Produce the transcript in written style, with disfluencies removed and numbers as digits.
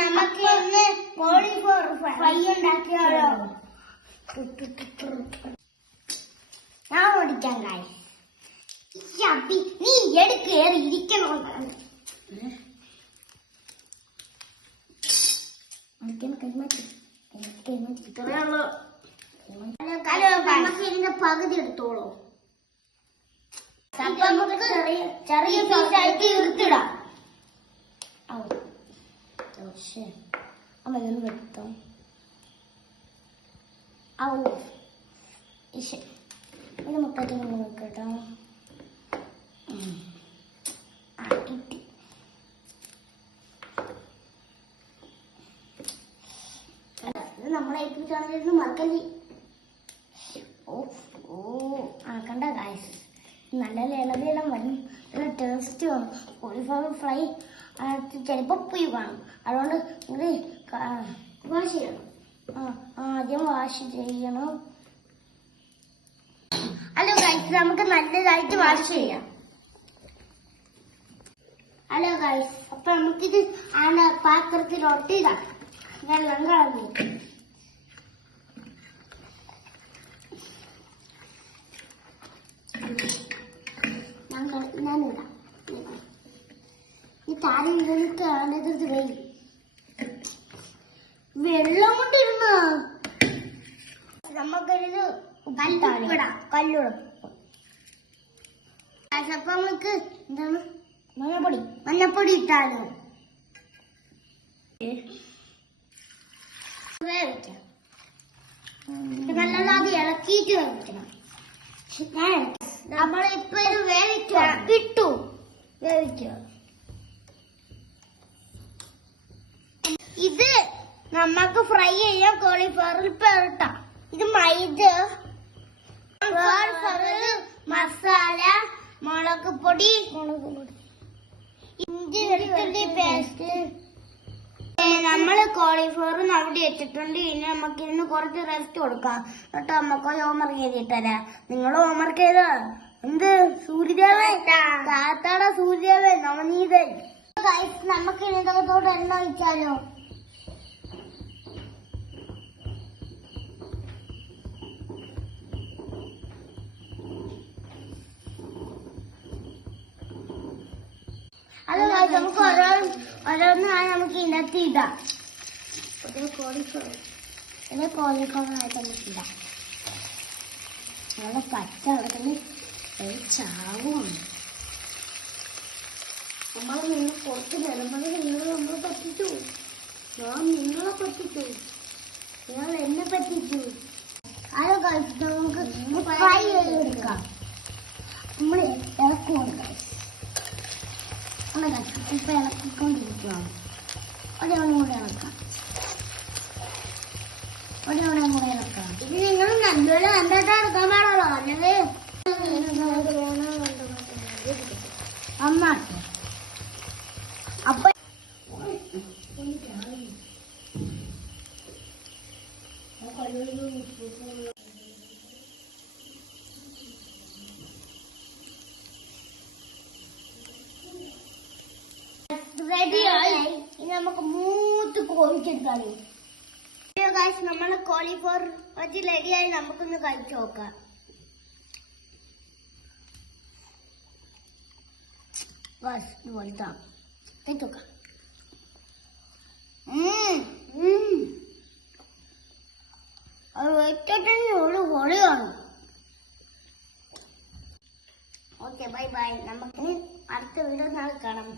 നമുക്ക് ഇന്ന് cauliflower fry ഉണ്ടാക്കിയാലോ? ഞാൻ ഓടിക്കാൻ കാര്യം നീ എടുക്കേറി ഇരിക്കണോ? നമുക്ക് ഇതിന്റെ പകുതി എടുത്തോളൂ. ചെറിയ പീസായിട്ട് ഇരുത്തിടാം. അമ്മയൊന്ന് വെട്ടോ. ഇത് മുപ്പത്തി നോക്കട്ടോ. കിട്ടി. ഇത് നമ്മളെ ചാനലിൽ മറക്കല്ലേ. കണ്ട ഗായ്സ്, നല്ല ഇളവിയെല്ലാം വരും. നല്ല ടേസ്റ്റ് വേണം. കോളിഫ്ലവർ ഫ്രൈ ചിലപ്പോൾ പോയി കാണും. അതുകൊണ്ട് നിങ്ങൾ വാഷ് ചെയ്യണം. ആദ്യം വാഷ് ചെയ്യണം. ഹലോ ഗൈസ്, നമുക്ക് നല്ലതായിട്ട് വാഷ് ചെയ്യാം. ഹലോ ഗൈസ്, അപ്പൊ നമുക്കിത് പാത്രത്തിലോട്ട് ഇടാം. വെള്ളം കളഞ്ഞു. ഞാനിടാം. ഈ താരം ഇതിട്ട് വരും. വെള്ളം കൊണ്ടിരുന്ന നമുക്കിത് കല്ലുട. അപ്പൊ നമുക്ക് എന്താണ് മഞ്ഞപ്പൊടി ഇട്ടാലോ? വേവിക്കാം. നല്ലതാത് ഇളക്കിയിട്ട് വേവിക്കണം. നമ്മളിപ്പോ ഇത് വേവിച്ചു വേവിക്കുക. ഇത് നമുക്ക് ഫ്രൈ ചെയ്യാം. കോളിഫ്ലവറിൽ പെരട്ടാം. ഇത് മൈദ, മസാല, മുളക് പൊടി, ഇഞ്ചി വെളുത്തുള്ളി പേസ്റ്റ്. നമ്മള് കോളിഫ്ലവർ അവിടെ വെച്ചിട്ടുണ്ട്. ഇനി നമുക്ക് ഇതിന് കുറച്ച് റെസ്റ്റ് കൊടുക്കാം. എന്നിട്ട് നമുക്ക് ഹോംവർക്ക് ചെയ്തിട്ടരാം. നിങ്ങൾ ഹോംവർക്ക് ചെയ്ത എന്ത്? സൂര്യദേവൻ, താത്താടെ സൂര്യദേവൻ, നവനീതൻ. നമുക്ക് ഇതിനകത്തോട്ട് എണ്ണ ഒഴിച്ചാലോ? അത് നമുക്ക് ഓരോന്നായി നമുക്ക് ഇതിനകത്ത് ഇടാം. കോളിഫ്ലവറായിട്ട് നമുക്ക് ഇടാം. നമ്മളെ പച്ച അടക്കുന്ന ചാവുമാണ്. നമ്മൾ നിന്ന് കുറച്ച് നിലമ്പത് നമ്മളെ പറ്റിച്ചു. ഞാൻ നിങ്ങളെ പറ്റിച്ചു. നിങ്ങൾ എന്നെ പറ്റിച്ചു. അത് കഴിച്ചിട്ട് നമുക്ക് ഫ്രൈ ചെയ്തെടുക്കാം. നമ്മൾ ഇളക്കി കൊടുക്കാം. ഇപ്പൊ ഇളക്കിക്കൊണ്ടിരിക്കുകയാണ്. ഒരവണ കൂടെ ഇളക്കാം. ഇത് നിങ്ങൾ നല്ലപോലെ കണ്ടിട്ട് എടുക്കാൻ പാടുള്ളൂ. അല്ലെങ്കിൽ അമ്മാട്ടെ. അപ്പൊ റെഡിയായി. ഇനി നമുക്ക് മൂത്ത് കോഴിച്ചെടുക്കാം. നമ്മള് കോളിഫ്ലവർ വെച്ച് റെഡിയായി. നമുക്കൊന്ന് കഴിച്ചു നോക്കാം. കഴിച്ചോക്കാം. അത് വെച്ചിട്ട് ഒരു പൊളിയാണ്. Okay, bye bye. നമുക്ക് അടുത്ത വീഡിയോ നാളെ കാണാം.